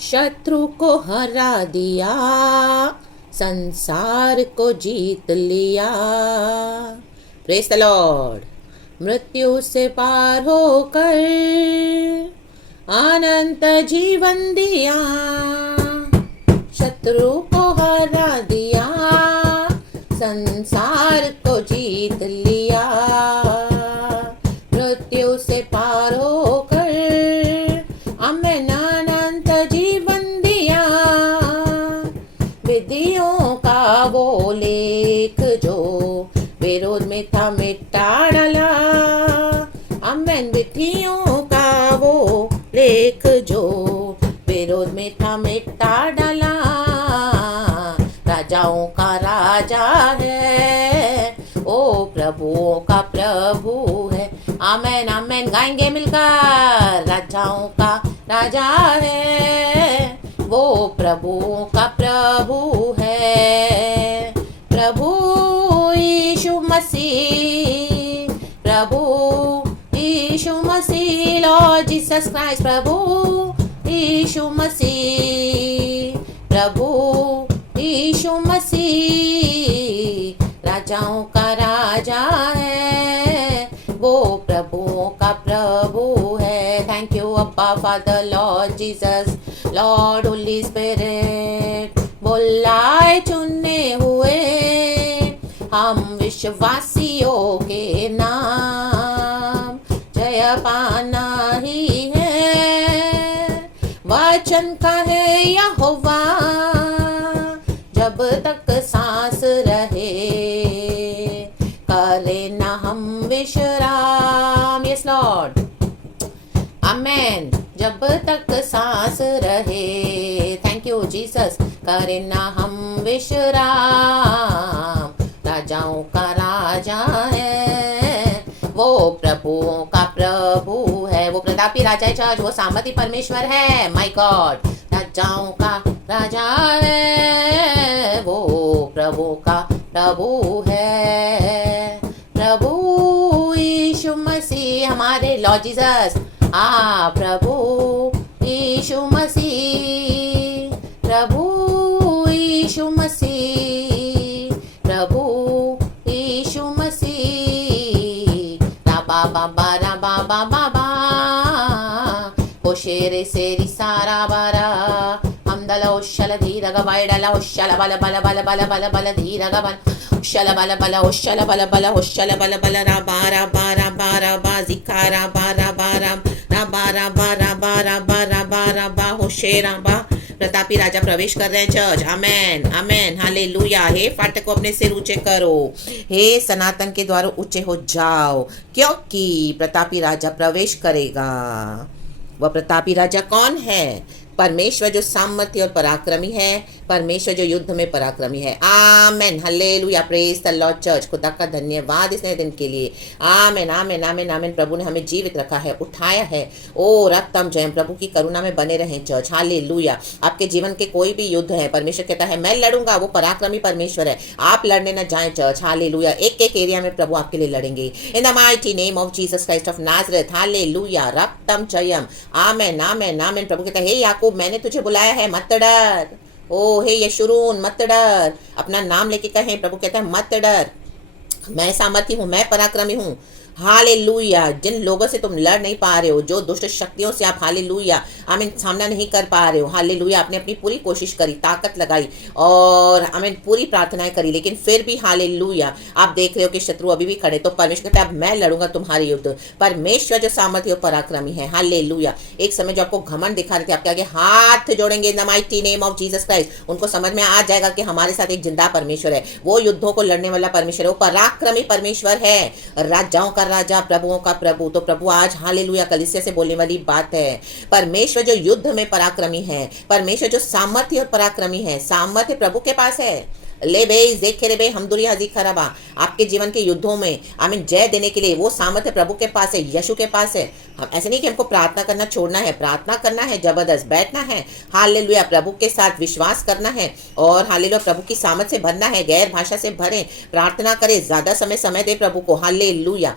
शत्रु को हरा दिया, संसार को जीत लिया। Praise the Lord. मृत्यु से पार होकर अनंत जीवन दिया, शत्रु को हरा दिया, संसार को जीत लिया। मृत्यु से पार होकर हमें अनंत जीवन दिया। विधियों का वो लेख जो विरोध में था मिटा डाला। हमें विधियों का वो लेख जो विरोध में था मिटा डाला। राजाओं का राजा है, ओ प्रभुओं का प्रभु है। आमेन आमेन गाएंगे मिलकर। राजाओं का राजा है, वो प्रभुओं का प्रभु है। प्रभु यीशु मसीह, प्रभु यीशु मसीह, लॉर्ड जीसस क्राइस्ट। प्रभु यीशु मसीह, प्रभु यीशु मसीह, राजाओं का राजा है, वो प्रभुओं का प्रभु है। थैंक यू अब्बा father, Lord Jesus, Lord Holi spirit. बुलाए चुने हुए हम विश्वासियों के नाम, जय पाना ही है। वचन का है यहोवा, जब तक सांस रहे करे ना हम विश्राम। यस लॉर्ड, आमेन। जब तक सांस रहे, थैंक यू जीसस, करे ना हम विश्राम। राजाओं का राजा है, वो प्रभुओं का प्रभु है। वो प्रतापी राजा है चर्च, वो सामर्थी परमेश्वर है। माय गॉड, राजाओं का राजा है, वो प्रभु का प्रभु है। प्रभु यीशु मसीह हमारे लॉर्ड जीसस। प्रभु यीशु मसीह, प्रभु यीशु मसीह, प्रभु यीशु मसीह। राबा बाबा राबा बाबा बा, ओ शेरे सेरी सारा बारा। हमदला उशल धीरग वाइडला उशल बल बल बल बल बल बल धीरग बल उशल बल बल उशल बल बल उशल बल बल रा बारा बारा बारा बा जिकारा बारा बारा रा बारा बारा बारा बारा बारा बा होशेरा बा। प्रतापी राजा प्रवेश कर रहे हैं चर्च। आमेन आमेन हालेलुया। हे फाटकों अपने सिर ऊंचे करो, हे सनातन के द्वारों ऊंचे हो जाओ, क्योंकि प्रतापी राजा प्रवेश करेगा। वह प्रतापी राजा कौन है? परमेश्वर जो सामर्थ्य और पराक्रमी है, परमेश्वर जो युद्ध में पराक्रमी है। आमेन hallelujah. Praise the Lord church. खुदा का धन्यवाद इस नए दिन के लिए। आमेन आमेन आमेन आमेन। प्रभु ने हमें जीवित रखा है, उठाया है। ओ रक्तम जयम। प्रभु की करुणा में बने रहें चर्च। हालेलुया। आपके जीवन के कोई भी युद्ध है, परमेश्वर कहता है मैं लड़ूंगा। वो पराक्रमी परमेश्वर है, आप लड़ने न जाए चर्च। हालेलुया। एक एक एरिया में प्रभु आपके लिए लड़ेंगे। In the mighty name of Jesus Christ of Nazareth. Hallelujah. रक्तम जयम। Amen amen amen. प्रभु कहता है हे याकूब, मैंने तुझे बुलाया है, मत डर। ओ हे यशुरून, मत डर। अपना नाम लेके कहें, प्रभु कहता है मत डर, मैं सामर्थी हूँ, मैं पराक्रमी हूँ। हालेलुया। जिन लोगों से तुम लड़ नहीं पा रहे हो, जो दुष्ट शक्तियों से आप हालेलुया आमीन सामना नहीं कर पा रहे हो, हालेलुया आपने अपनी पूरी कोशिश करी, ताकत लगाई और आमीन पूरी प्रार्थनाएं करी, लेकिन फिर भी हालेलुया आप देख रहे हो कि शत्रु अभी भी खड़े। तो परमेश्वर कहता है अब मैं लड़ूंगा तुम्हारे युद्ध। परमेश्वर जो सामर्थ्य और पराक्रमी है। हालेलुया। एक समय जो आपको घमंड दिखा रहे थे, आपके आगे हाथ जोड़ेंगे इन the mighty name of Jesus Christ. उनको समझ में आ जाएगा कि हमारे साथ एक जिंदा परमेश्वर है, वो युद्धों को लड़ने वाला परमेश्वर है, वो पराक्रमी परमेश्वर है, राजाओं का राजा, प्रभुओं का प्रभु। तो प्रभु आज हालेलुया कलीसिया से बोलने वाली बात है। परमेश्वर जो युद्ध में पराक्रमी है, परमेश्वर जो सामर्थ्य और पराक्रमी है, सामर्थ्य प्रभु के पास है। ले बे देखे रे बे हम दुनिया हजी खराबा। आपके जीवन के युद्धों में आमीन जय देने के लिए वो सामर्थ्य प्रभु के पास है, यीशु के पास है। हम ऐसे नहीं कि हमको प्रार्थना करना छोड़ना है, प्रार्थना करना है, जबरदस्त बैठना है, हालेलुया प्रभु के साथ विश्वास करना है और हालेलुया प्रभु की सामर्थ से भरना है। गैर भाषा से भरें, प्रार्थना करें, ज्यादा समय दे प्रभु को। हालेलुया।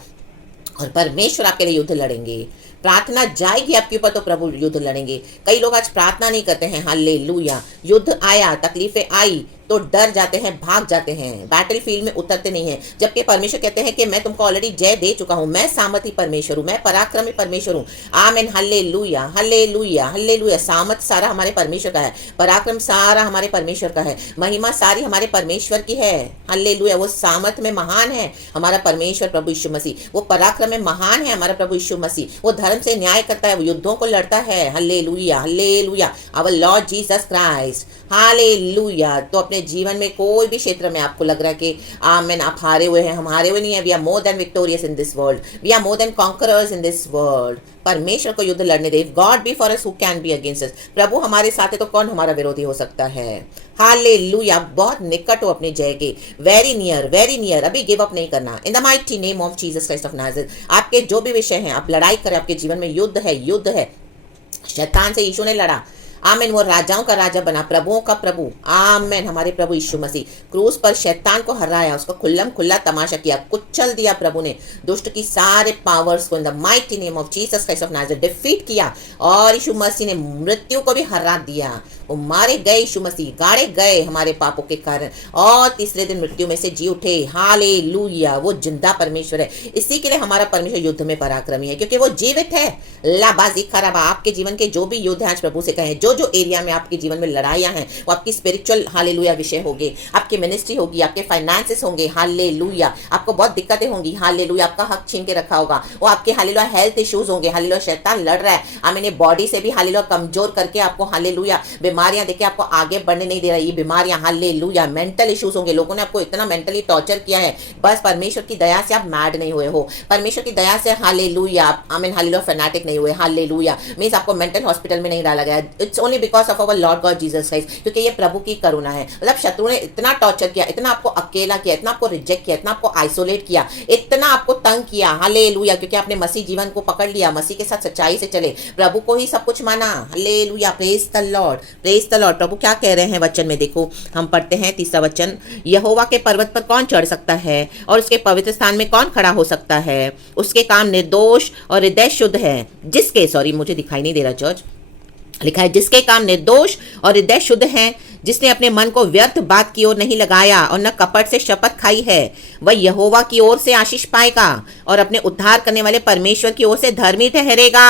और परमेश्वर आपके लिए युद्ध लड़ेंगे। प्रार्थना जाएगी आपके ऊपर तो प्रभु युद्ध लड़ेंगे। कई लोग आज प्रार्थना नहीं करते हैं, हालेलुया। युद्ध आया, तकलीफें आई तो डर जाते हैं, भाग जाते हैं, बैटल फील्ड में उतरते नहीं हैं। जबकि परमेश्वर कहते हैं कि मैं तुमको ऑलरेडी जय दे चुका हूं, मैं सामर्थी परमेश्वर हूं, मैं पराक्रमी परमेश्वर हूं। आमीन, हालेलुया, हालेलुया, हालेलुया। सामर्थ सारा हमारे परमेश्वर का है, पराक्रम सारा हमारे परमेश्वर का है, महिमा सारी हमारे परमेश्वर की है। हालेलुया। वो सामर्थ में महान है हमारा परमेश्वर प्रभु यीशु मसीह, वो पराक्रम में महान है हमारा प्रभु यीशु मसीह, वो धर्म से न्याय करता है, वो युद्धों को लड़ता है। Hallelujah, hallelujah. Our Lord Jesus Christ, hallelujah. तो अपने जीवन में कोई भी क्षेत्र में आपको लग रहा है कि आमेन आप हारे हुए हैं, हम हारे हुए नहीं है। We are more than victorious in this world, we are more than conquerors in this world. परमेश्वर को युद्ध लड़ने दे। If God be for us who can be against us. प्रभु हमारे साथ है तो कौन हमारा विरोधी हो सकता है। हालेलुया। बहुत निकट हो अपने जय के, वेरी नियर, वेरी नियर। अभी गिव अप नहीं करना। इन the mighty name of Jesus Christ of Nazareth. आपके जो भी विषय हैं, आप लड़ाई करें, आपके जीवन में युद्ध है, युद्ध है। शैतान से यीशु ने लड़ा, आमीन। वो राजाओं का राजा बना, प्रभुओं का प्रभु, आमीन। हमारे प्रभु यीशु मसीह क्रूस पर शैतान को हराया, उसका खुल्लम खुल्ला तमाशा किया, कुचल दिया प्रभु ने दुष्ट की सारे पावर्स को। इन the mighty name of Jesus Christ of Nazareth defeat किया, और यीशु मसीह ने मृत्यु को भी हरा दिया। वो मारे गए, यीशु मसीह गाड़े गए हमारे पापों के कारण, और तीसरे दिन मृत्यु में से जी उठे। हालेलुया। वो जिंदा परमेश्वर है। इसी के लिए हमारा परमेश्वर युद्ध में पराक्रमी है, क्योंकि वो जीवित है। लाबाजी खराबा। आपके जीवन के जो भी युद्ध है आज प्रभु से कहें, जो जो एरिया में आपके जीवन में लड़ाइयां हैं, वो आपकी स्पिरिचुअल हालेलुया विषय होंगे, आपकी मिनिस्ट्री होगी, आपके फाइनेंसेस होंगे, हालेलुया। आपको बहुत दिक्कतें होंगी, हालेलुया। आपका हक छीन के रखा होगा, वो आपके हालेलुया हेल्थ इश्यूज होंगे, हालेलुया। शैतान लड़ रहा है, आमीन। बॉडी से भी हालेलुया कमजोर करके आपको हालेलुया बीमारियां देके आपको आगे बढ़ने नहीं दे रहा। ये बीमारियां हालेलुया, मेंटल इश्यूज होंगे। लोगों ने आपको इतना मेंटली टॉर्चर किया है, बस परमेश्वर की दया से आप मैड नहीं हुए हो, परमेश्वर की दया से हालेलुया आमीन हालेलुया फैनाटिक नहीं हुए। हालेलुया मींस आपको मेंटल हॉस्पिटल में नहीं डाला गया। It's only because of our Lord God Jesus Christ, क्योंकि ये प्रभु की करुणा है। मतलब शत्रु ने इतना टॉर्चर किया, इतना आपको अकेला किया, इतना आपको रिजेक्ट किया, इतना आपको आइसोलेट किया, इतना आपको तंग किया। हालेलुया। क्योंकि आपने मसीह जीवन को पकड़ लिया, मसीह के साथ सच्चाई से चले, प्रभु को ही सब कुछ माना। Hallelujah. Praise the Lord, praise the Lord. प्रभु क्या कह रहे हैं वचन में, देखो हम पढ़ते हैं तीसरा वचन। यहोवा के पर्वत पर कौन चढ़ सकता है, और उसके पवित्र स्थान में कौन खड़ा हो सकता है। उसके काम निर्दोष और हृदय शुद्ध है, जिसके मुझे दिखाई नहीं दे रहा चर्च, लिखा है जिसके काम निर्दोष और हृदय शुद्ध हैं, जिसने अपने मन को व्यर्थ बात की ओर नहीं लगाया और न कपट से शपथ खाई है, वह यहोवा की ओर से आशीष पाएगा और अपने उद्धार करने वाले परमेश्वर की ओर से धर्मी ठहरेगा।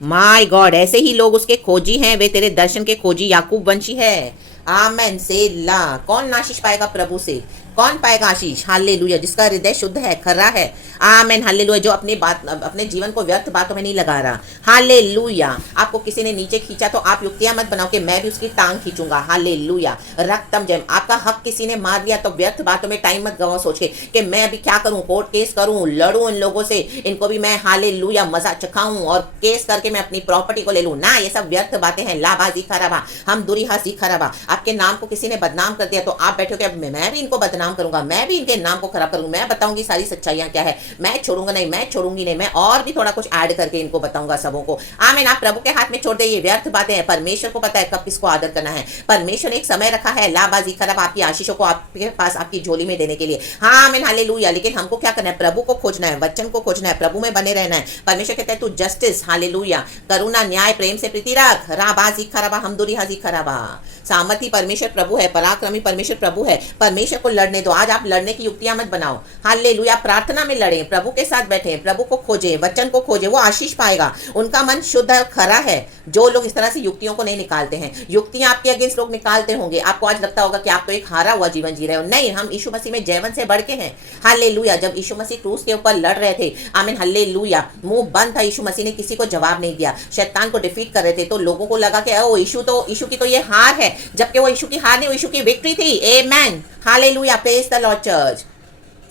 माय गॉड, ऐसे ही लोग उसके खोजी हैं, वे तेरे दर्शन के खोजी याकूब वंशी है। आमेन से ला। कौन आशीष पाएगा प्रभु से, कौन पाएगा आशीष। हालेलुया। जिसका हृदय शुद्ध है, खरा है। Amen hallelujah. जो अपने जीवन को व्यर्थ बातों में नहीं लगा रहा। हालेलुया। आपको किसी ने नीचे खींचा तो आप युक्तियां मत बनाओ कि मैं भी उसकी टांग खींचूंगा। हालेलुया। रक्तम जय। आपका हक किसी ने मार दिया तो व्यर्थ बातों में टाइम मत गवाओ सोच के कि मैं अभी क्या करूं, कोर्ट केस करूं, लड़ूं इन लोगों से, इनको भी मैं हालेलुया मजा चखाऊं और केस करके मैं अपनी प्रॉपर्टी को ले लूं। ना, ये सब व्यर्थ बातें हैं। लाबाजी खराबा, हम दुरी हंसी खराबा। आपके नाम को किसी ने बदनाम कर दिया तो आप बैठो कि अब मैं भी इनको बदनाम करूंगा, मैं भी इनके नाम को खराब करूंगा, मैं बताऊंगी सारी सच्चाइयां क्या है, मैं छोड़ूंगा नहीं, मैं छोड़ूंगी नहीं, मैं और भी थोड़ा कुछ ऐड करके इनको बताऊंगा सबों को। आमीन। आप प्रभु के हाथ में छोड़ दे, ये व्यर्थ बातें हैं। परमेश्वर को पता है कब किसको आदर करना है। परमेश्वर ने एक समय रखा है लाबाजी खराब आपकी आशीषों को आपके पास आपकी झोली में देने के लिए। हाँ आमीन हालेलुया। लेकिन हमको क्या करना है, प्रभु को खोजना है, वचन को खोजना है, प्रभु में बने रहना है। परमेश्वर कहता है तू जस्टिस हालेलुया, करुणा, न्याय, प्रेम से प्रीति रख। राबाजी खराबा, हमदुरी हाजी खराबा। सामर्थी परमेश्वर प्रभु है, पराक्रमी परमेश्वर प्रभु है। परमेश्वर को लड़ने दो। आज आप लड़ने की युक्तियां मत बनाओ। हालेलुया। प्रार्थना में लड़ें, प्रभु के साथ बैठें, प्रभु को खोजें, वचन को खोजें, वो आशीष पाएगा। उनका मन शुद्ध और खरा है। जो लोग इस तरह से युक्तियों को नहीं निकालते हैं, युक्तियां आपके अगेंस्ट लोग निकालते होंगे, आपको आज लगता होगा कि आप तो एक हारा हुआ जीवन जी रहे हो। नहीं, हम यीशु मसीह में जयवंत से बढ़ के हैं। हालेलुया। जब यीशु मसीह क्रूस के ऊपर लड़ रहे थे, आमीन हालेलुया, मुंह बंद था, यीशु मसीह ने किसी को जवाब नहीं दिया, शैतान को डिफीट कर रहे थे, तो लोगों को लगा कि ओ यीशु की तो ये हार है, जबकि वो यीशु की हार नहीं, यीशु की विक्ट्री थी। Amen hallelujah. Praise the Lord church.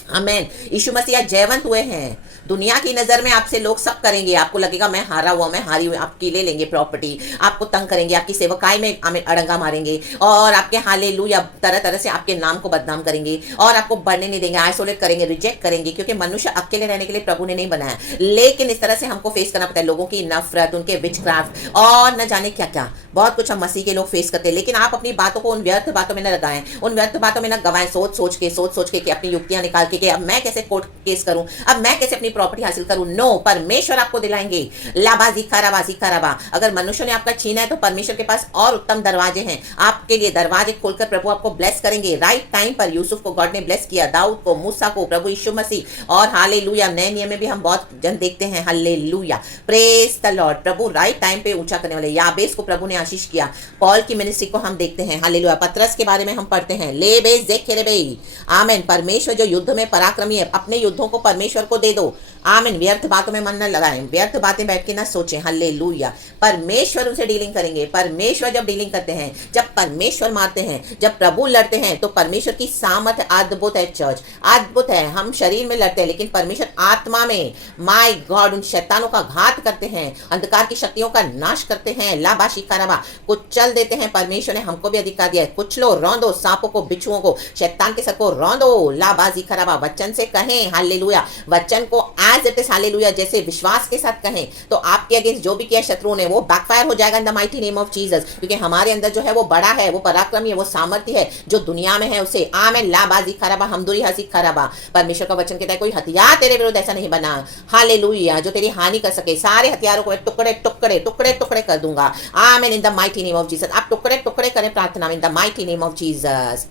Amen. यीशु मसीह जयवंत हुए हैं। दुनिया की नजर में आपसे लोग सब करेंगे, आपको लगेगा मैं हारा हुआ, मैं हारी हुई, आपकी ले लेंगे प्रॉपर्टी, आपको तंग करेंगे, आपकी सेवकाई में आमीन अड़ंगा मारेंगे, और आपके हालेलुया तरह तरह से आपके नाम को बदनाम करेंगे, और आपको बढ़ने नहीं देंगे, आइसोलेट करेंगे, रिजेक्ट करेंगे, क्योंकि मनुष्य अकेले रहने के लिए प्रभु ने नहीं बनाया। लेकिन इस तरह से हमको फेस करना पड़ता है, लोगों की नफरत, उनके विचक्राफ्ट और न जाने क्या क्या। बहुत कुछ हम मसीह के लोग फेस करते हैं, लेकिन आप अपनी बातों को उन व्यर्थ बातों में न लगाएं, उन व्यर्थ बातों में न गवाएं, सोच सोच के कि अपनी युक्तियां निकाल के कि अब मैं कैसे कोर्ट केस करूं, अब मैं कैसे अपनी प्रॉपर्टी हासिल करूं। नो, परमेश्वर आपको दिलाएंगे। लाबाजी खराबा, अगर मनुष्य ने आपका छीना है तो परमेश्वर के पास और उत्तम दरवाजे हैं आपके लिए। दरवाजे खोलकर प्रभु आपको ब्लेस करेंगे। राइट टाइम पर यूसुफ को गॉड ने ब्लेस किया, दाऊद को, मूसा को, प्रभु यीशु मसीह, और हालेलुया नए नियम में भी हम बहुत जन देखते हैं। Hallelujah, praise the Lord. Prabhu right time पे ऊंचा करने वाले। याबेस को प्रभु ने आशीष किया। पॉल की मिनिस्ट्री को हम देखते हैं। हालेलुया, पतरस के बारे में हम पढ़ते हैं। ले बेस देख रे बे, आमेन। परमेश्वर जो युद्ध में पराक्रमी है, अपने युद्धों को परमेश्वर को दे दो। आमीन। व्यर्थ बातों में मन न लगाएं, व्यर्थ बातें बैठ के ना सोचें। हालेलुया, परमेश्वर उनसे डीलिंग करेंगे। परमेश्वर जब डीलिंग करते हैं, जब परमेश्वर मारते हैं, जब प्रभु लड़ते हैं, तो परमेश्वर की सामर्थ अद्भुत है। चर्च अद्भुत है। हम शरीर में लड़ते हैं, लेकिन परमेश्वर आत्मा में, माय गॉड, उन शैतानों का घात करते हैं, अंधकार की शक्तियों का नाश करते हैं। लाबाशी खराबा, कुचल देते हैं। परमेश्वर ने हमको भी अधिकार दिया है। कुछ लो, रौंदो सांपों को, बिच्छुओं को, शैतान के सर को रौंदो। लाबाजी खराबा, वचन से कहें। हालेलुया, वचन को एज इट इज, हालेलुया, जैसे विश्वास के साथ कहें, तो आपके अगेंस्ट जो भी किया शत्रु ने, वो बैकफायर हो जाएगा इन the mighty name of Jesus. क्योंकि हमारे अंदर जो है वो बड़ा है, वो पराक्रमी है, वो सामर्थ्य है जो दुनिया में है उसे। आमेन। लाबाजी खराबा, हमदुरी हसी खराबा। परमेश्वर का वचन कहता है कोई हथियार तेरे विरुद्ध ऐसा नहीं बना, हालेलुया, जो तेरी हानि कर सके। सारे हथियारों को टुकड़े टुकड़े टुकड़े टुकड़े कर दूंगा। Amen, in the mighty name of Jesus. आप टुकड़े टुकड़े करें प्रार्थना, in the mighty name of Jesus.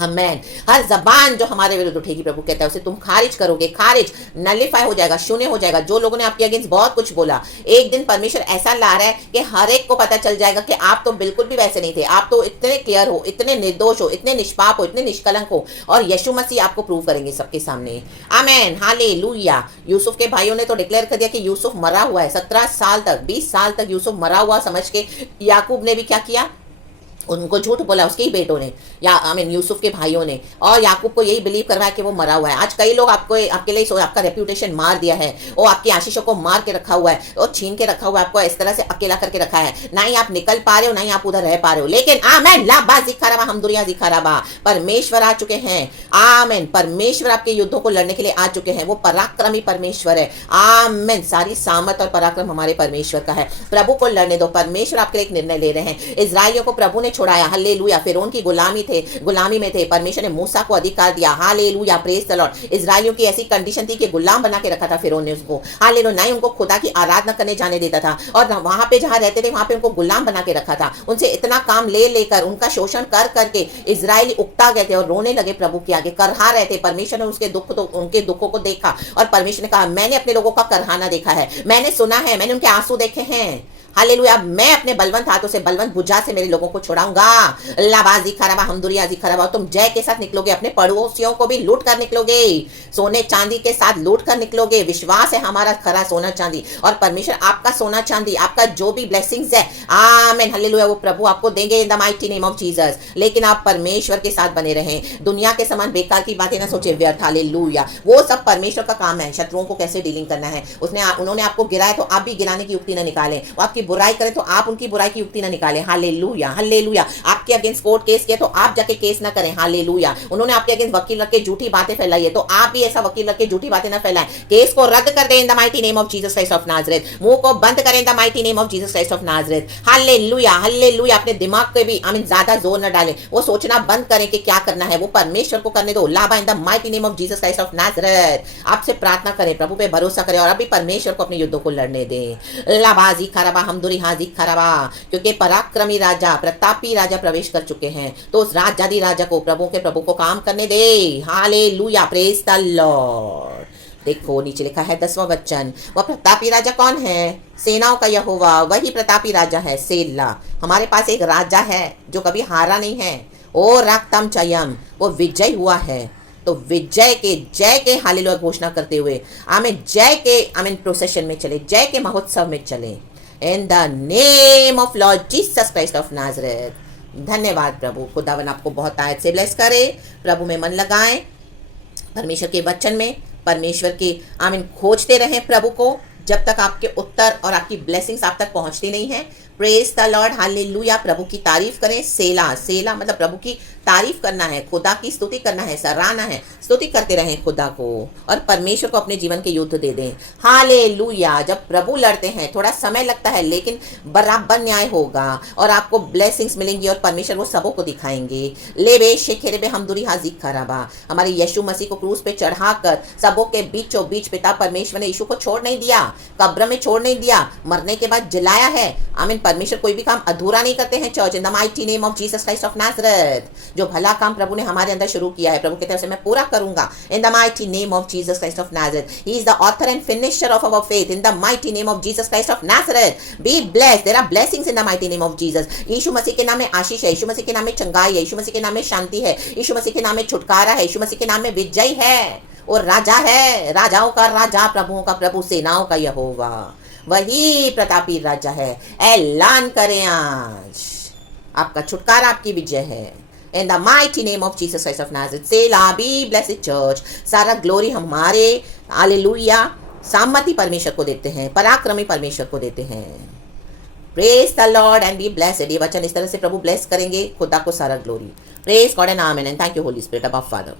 Amen. हर जबान जो हमारे विरुद्ध उठेगी, प्रभु कहता है, उसे तुम खारिज करोगे। खारिज, नलिफाई हो जाएगा, शून्य हो जाएगा। जो लोगों ने आपके अगेंस्ट बहुत कुछ बोला, एक दिन परमेश्वर ऐसा ला रहा है कि हर एक को पता चल जाएगा कि आप तो बिल्कुल भी वैसे नहीं थे। आप तो इतने क्लियर हो, इतने निर्दोष हो, इतने निष्पाप हो, इतने निष्कलंक हो, और यीशु मसीह आपको प्रूव करेंगे सबके सामने। आमेन, हालेलुया। यूसुफ के भाइयों ने तो डिक्लेयर कर दिया कि यूसुफ मरा हुआ है। 17 साल तक, 20 साल तक यूसुफ मरा हुआ समझ के याकूब ने भी क्या किया, उनको झूठ बोला, उसके ही बेटों ने, या यूसुफ के भाइयों ने, और याकूब को यही बिलीव करवाया कि वो मरा हुआ है। आज कई लोग आपको, आपके लिए आपका रेप्यूटेशन मार दिया है, वो आपकी आशीषों को मार के रखा हुआ है, वो छीन के रखा हुआ है, आपको इस तरह से अकेला करके रखा है। ना ही आप निकल पा रहे हो, ना ही आप उधर रह पा रहे हो। लेकिन आमेन, लाबाजी खराबा, हमदुरिया खराबा, परमेश्वर आ चुके हैं। आमेन, परमेश्वर आपके युद्धों को लड़ने के लिए आ चुके हैं। वो पराक्रमी परमेश्वर है। आमेन, सारी सामर्थ और पराक्रम हमारे परमेश्वर का है। प्रभु को लड़ने दो। परमेश्वर आपके लिए एक निर्णय ले रहे हैं। इजराइलियों को प्रभु ने छुड़ाया। हालेलुया, फिरौन की गुलामी में थे, परमेश्वर ने मूसा को अधिकार दिया। Hallelujah, praise the Lord. इजराइलियों की ऐसी कंडीशन थी कि गुलाम बना के रखा था फिरौन ने उसको। हालेलुया, ना ही उनको खुदा की आराधना करने जाने देता था, और वहां पे जहां रहते थे वहां पे उनको गुलाम बना के रखा था। उनसे इतना काम ले लेकर, उनका शोषण कर करके इजराइली उकता गए थे और रोने लगे प्रभु के आगे, करहा रहे थे। परमेश्वर ने उसके दुख, तो उनके दुखों को देखा, और परमेश्वर ने कहा, मैंने अपने लोगों का करहाना देखा है, मैंने सुना है, मैंने उनके आंसू देखे हैं। हालेलुया, मैं अपने बलवंत हाथों से, बलवंत भुजा से मेरे लोगों को छुड़ाऊंगा। लाबाजी खराबा, हमदुरियाजी खराबा। तुम जय के साथ निकलोगे, अपने पड़ोसियों को भी लूट कर निकलोगे, सोने चांदी के साथ लूट कर निकलोगे। विश्वास है हमारा खरा सोना चांदी, और परमेश्वर आपका सोना चांदी, आपका जो भी ब्लेसिंग्स है, आमेन, हालेलुया, वो प्रभु आपको देंगे इन the mighty name of Jesus. लेकिन आप परमेश्वर के साथ बने रहें। दुनिया के समान बेकार की बातें ना सोचे, व्यर्थ। हालेलुया, वो सब परमेश्वर का काम है। शत्रुओं को कैसे डीलिंग करना है, उन्होंने आपको गिराया तो आप भी गिराने की युक्ति ना निकालें। वो आपकी बुराई करें तो आप उनकी बुराई की युक्ति ना निकालें। Hallelujah, hallelujah. आपके अगेंस्ट कोर्ट केस किया तो आप जाके केस ना करें। हालेलुया। उन्होंने आपके अगेंस्ट वकील रख के झूठी बातें फैलाई है, तो आप भी ऐसा वकील रख के झूठी बातें ना फैलाएं। केस को रद्द कर दें इन the mighty name of Jesus Christ of Nazareth. मुंह को बंद करें इन the mighty name of Jesus Christ of Nazareth. Hallelujah, hallelujah. अपने दिमाग पे भी ज्यादा जोर न डालें, वो सोचना बंद करें कि क्या करना है, वो परमेश्वर को करने दो। लाबा इन the mighty name of Jesus Christ of Nazareth. आपसे प्रार्थना करें, प्रभु पे भरोसा करें, और अभी परमेश्वर को अपने युद्धों को लड़ने दें। लाबाजी खराबा, हमदुरी हाजी खराबा। क्योंकि पराक्रमी राजा, प्रतापी राजा प्रवेश कर चुके हैं, तो उस राजादी राजा को, प्रभु के प्रभु को काम करने दे। Hallelujah, praise the Lord. देखो नीचे लिखा है 10वां वचन, वह प्रतापी राजा कौन है? सेनाओं का यहोवा, वही प्रतापी राजा है। सेला, हमारे पास एक राजा है जो कभी हारा नहीं है। ओ राक्तम चयम, वो विजय हुआ है। तो विजय के हालेलुया घोषणा करते हुए जय के प्रोसेशन में चले, जय के महोत्सव में चले। In the name of Lord Jesus Christ of Nazareth. धन्यवाद प्रभु। खुदावन आपको बहुत आयत से ब्लेस करे। प्रभु में मन लगाएं, परमेश्वर के वचन में, परमेश्वर के खोजते रहें प्रभु को, जब तक आपके उत्तर और आपकी ब्लेसिंग्स आप तक पहुंचती नहीं है। Praise the Lord, hallelujah. प्रभु की तारीफ करें। सेला, सेला मतलब प्रभु की तारीफ करना है, खुदा की स्तुति करना है, सराहना है। स्तुति करते रहें खुदा को और परमेश्वर को अपने जीवन के युद्ध दे दें। हालेलुया। जब प्रभु लड़ते हैं थोड़ा समय लगता है, लेकिन बराबर न्याय होगा और आपको ब्लेसिंग्स मिलेंगी और परमेश्वर वो सबों को दिखाएंगे। ले बे शेखेरे बे हमदुरी हाजी खराबा। हमारे यीशु मसीह को क्रूस पे चढ़ाकर सबों के बीचों बीच पिता परमेश्वर ने यीशु को छोड़ नहीं दिया, कब्र में छोड़ नहीं दिया, मरने के बाद जलाया है। आमीन। परमेश्वर कोई भी काम अधूरा नहीं करते हैं। Church in the mighty name of Jesus Christ of Nazareth, जो भला काम प्रभु ने हमारे अंदर शुरू किया है, प्रभु की तरफ से मैं पूरा करूंगा। In the mighty name of Jesus Christ of Nazareth, he is the author and finisher of our faith. In the mighty name of Jesus Christ of Nazareth, be blessed. There are blessings in the mighty name of Jesus. यीशु मसीह के नाम में आशीष है, यीशु मसीह के नाम में चंगाई है, यीशु मसीह के नाम में शांति है, यीशु मसीह के नाम में छुटकारा है, यीशु मसीह के नाम में विजय है। और राजा है, राजाओं का राजा, प्रभुओं का प्रभु, सेनाओं का यहोवा, वही प्रतापी राजा है। ऐलान करें आज आपका छुटकारा, आपकी विजय है। In the mighty name of Jesus Christ of Nazareth, Selah, be blessed church। सारा ग्लोरी हमारे हालेलुया सामर्थी परमेश्वर को देते हैं, पराक्रमी परमेश्वर को देते हैं। Praise the Lord and be blessed. ये वचन इस तरह से प्रभु ब्लेस करेंगे, खुदा को सारा glory. Praise God and amen and thank you Holi spirit above father.